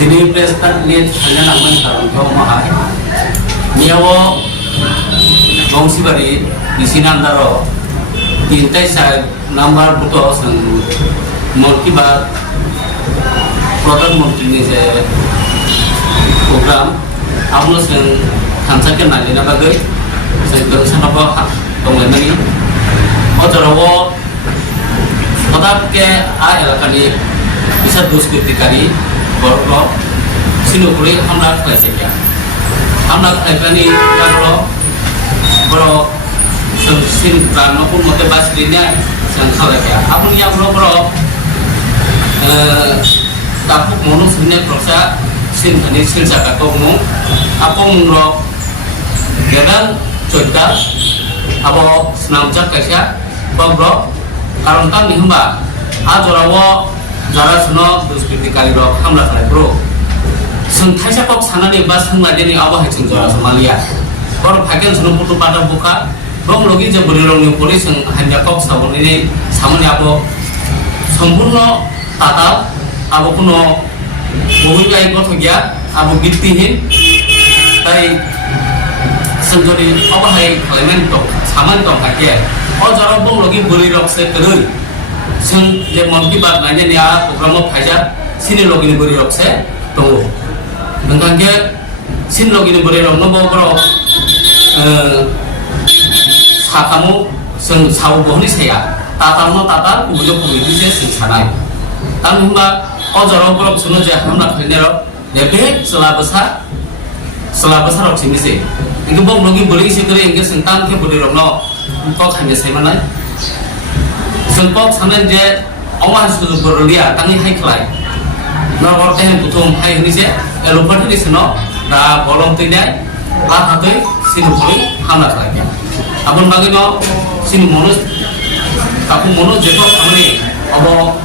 Dini prestan lihat hanya namun dalam kau mahal. Niawo bangsi bari di sini antara tintai saya number butuh sang mulki bar program mulki ni saya program awal sang kansakan nanti nak bagai saya kerja apa tonggai ni. Otarawo Otak ke ayah kali bisa dus ketikari borok sinukuri hamla kerja hamla kerja ni kalau borok sin prano pun mungkin bahas dirinya sengkau lagi apun yang borok tapuk monu sebenarnya proses sin ini sin saya kau mung apa mung gagal coba apa senam cak kerja borok karon kan dihamba ajorawo jara suno duskiti kali ro hamla kare bro sung thaisa kok sanani ba sangma deni awa haching jara somalia bor phagen suno putu pada buka rong logi je buri rong ni pori sung hanja kok saboni ni samani abo সম্পূর্ণ tata abo kuno bohui gai ko thogya abo bittihin tai संजोरी अब है Clement तो सामान तो क्या और जरा बंग लोगी बुरी रॉक से करूँ सं जब मन की बात नहीं है यार प्रोग्राम में फाइजा सिने लोगी ने बुरी रॉक से तो नंगा के सिन लोगी ने बुरी रॉक न बहुत बड़ा साकामो सं साव बोहनी से यार ताता मुझे कमिटी से सिंचाना है तब हम और जरा बंग सुनो जो हम ना फिरने रो लेकिन selabasa rok sini sih, itu bom logi boleh isi kiri enggak sentang ke boleh rok no, kok hanya saya mana? Sengkok sana je, awak sudah berlihat, tangi high kelai, normal teh butuh high ini sih, lupa di sana, dah bolong tidak, lah hati sini boleh hamlat lagi. Abang bagi no, sini monus, tapi monus jatuh sama ni, abo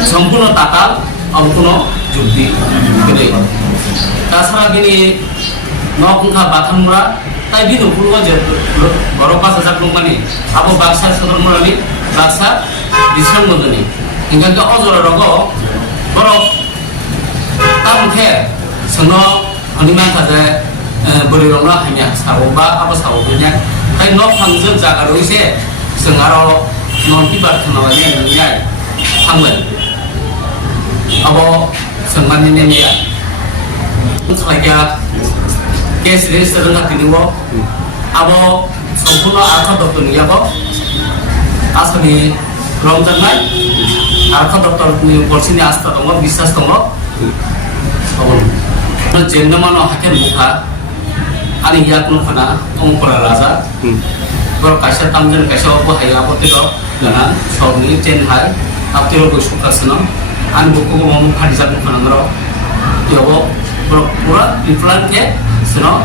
sempurna takal, abo kuno judi, gede. Kasar gini nok ngah batang murah, tapi itu puluh aja baru pas saja belum mani. Apa baksa setor murah ni, baksa disam mulu ni. Hingga ke ojol rogo, baru tam ke, seno animan saja beri ronglah hanya sawoba apa sawobnya. Tapi nok pangzul jaga ruise, sengaro non kibar kenalnya dunia, pangmen. Apa sengman ini ni ya. Sebagai kes register dengan dirimu, abo sempurna arka dokter ni abo asal Ramadan ni arka dokter ni porsi ni asta tunggu bisnis tunggu, abo jenama mana hakim buka, ani yak nu kana tunggu pura rasa, kalau kasih tamjen kasih apa hai apa tidak, dengan sauni jen hai, tapi kalau suka senang, ani buku ko mau hadisat nu kana ngaro, tiabo pura implant ke seno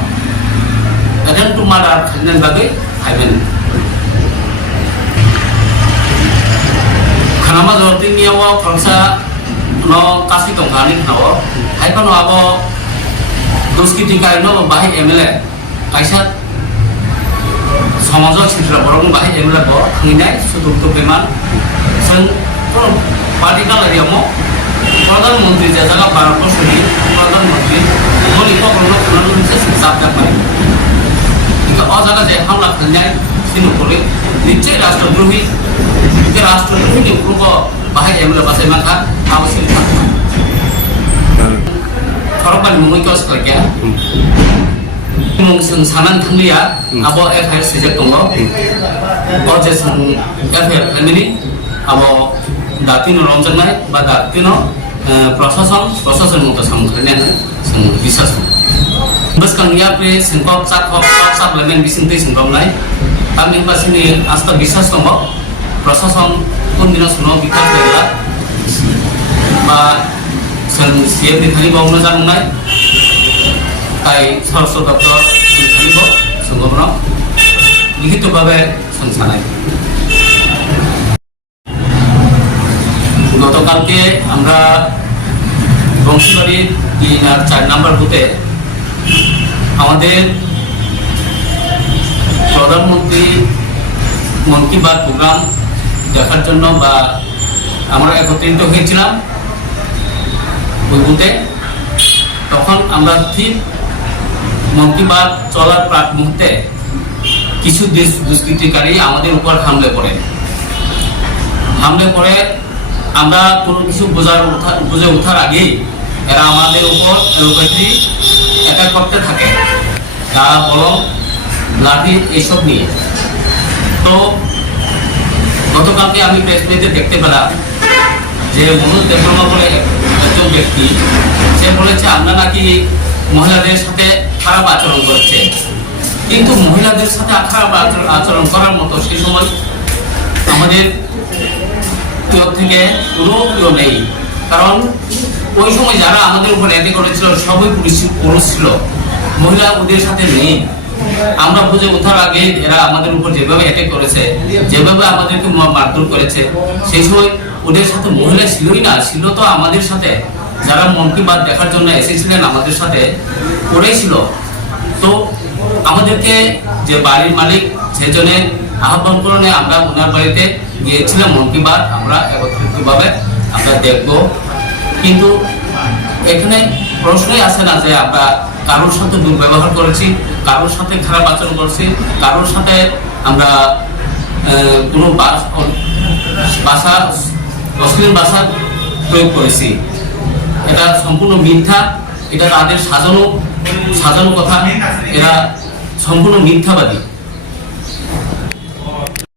akan tumadar dan bagai haimen kanama jorti niawa prangsa no kasih tongkani nawa haipan no abo doski tikai no bahai emele kaisat samajo citra borong bahai emele bo nginai sutuk peman sen kono party ka lagi amo प्रधानमंत्री जैसा का भारत को सुनी प्रधानमंत्री वो लिखो करो करो से हिसाब कर पाए इनका और जगह से हम लोग कन्याएं सिनुपुरी नीचे राष्ट्रद्रोही के राष्ट्रद्रोही ने उनको बाहर एमएलए बसे में था आवश्यक था फरक बन मुंबई को उसका क्या मुंबई सामान थंगलिया अब एफआईआर सेजक तुंगो और जैसे एफआईआर ini अब दाती नो रंजन में बा दाती नो प्रशासन मुक्त समझने हैं विश्वास बस कंगिया पे सिंकॉप चाक लेमेन बिसिंते सिंकॉप नहीं कमी बस ini asta विश्वास तंगो प्रशासन उन दिनों सुनो विकास देगा बा सन सीएम दिखानी बाउना जाऊँ नहीं ताई सरसो डॉक्टर दिखानी बाउ संगमना लिखित तो बाबे संसार গতকালকে আমরা বংশীবাড়ি 3 আর 4 নম্বর বুথে আমাদের প্রধানমন্ত্রী মন কি বাত প্রোগ্রাম দেখার জন্য বা আমরা একত্রিত হয়েছিলাম ওই বুথে। তখন আমরা ঠিক মন কি বাত চলার প্রাক মুহূর্তে কিছু দুষ্কৃতিকারী আমাদের উপর হামলে করে আমরা কোনো কিছু বুঝে ওঠার আগেই এরা আমাদের উপর এলোপাতি অ্যাটাক করতে থাকে, তারা বলম, লাঠি এইসব নিয়ে। তো গতকালকে আমি প্রেস মিটে দেখতে পেলাম যে মনোজ দেববর্মা বলে একজন ব্যক্তি, সে বলেছে আমরা নাকি মহিলাদের সাথে খারাপ আচরণ করেছে, কিন্তু মহিলাদের সাথে খারাপ আচরণ করার মতো সেই সময় আমাদের থেকে কোনো কেউ নেই। কারণ ওই সময় যারা আমাদের উপর অ্যাটাক করেছিল সবই পুরুষ ছিল, মহিলা ওদের সাথে নেই। আমরা বুঝে ওঠার আগে এরা আমাদের উপর যেভাবে অ্যাটাক করেছে, যেভাবে আমাদেরকে মারধর করেছে, সেই সময় ওদের সাথে মহিলা ছিলই না, ছিল তো আমাদের সাথে যারা মন কি বাত দেখার জন্য এসেছিলেন আমাদের সাথে, ওরাই ছিল। তো আমাদেরকে যে বাড়ির মালিক সেজন্য আহ্বান করে আমরা ওনার বাড়িতে গিয়েছিলাম, মন কি বাত আমরা একত্রিতভাবে আমরা দেখব। কিন্তু এখানে প্রশ্নই আসে না যে আমরা কারোর সাথে দুর্ব্যবহার করেছি, কারোর সাথে খারাপ আচরণ করছি, কারোর সাথে আমরা কোনো ভাষা অশ্লীল ভাষা প্রয়োগ করেছি। এটা সম্পূর্ণ মিথ্যা, এটা তাদের সাজানো কথা, এরা সম্পূর্ণ মিথ্যাবাদী।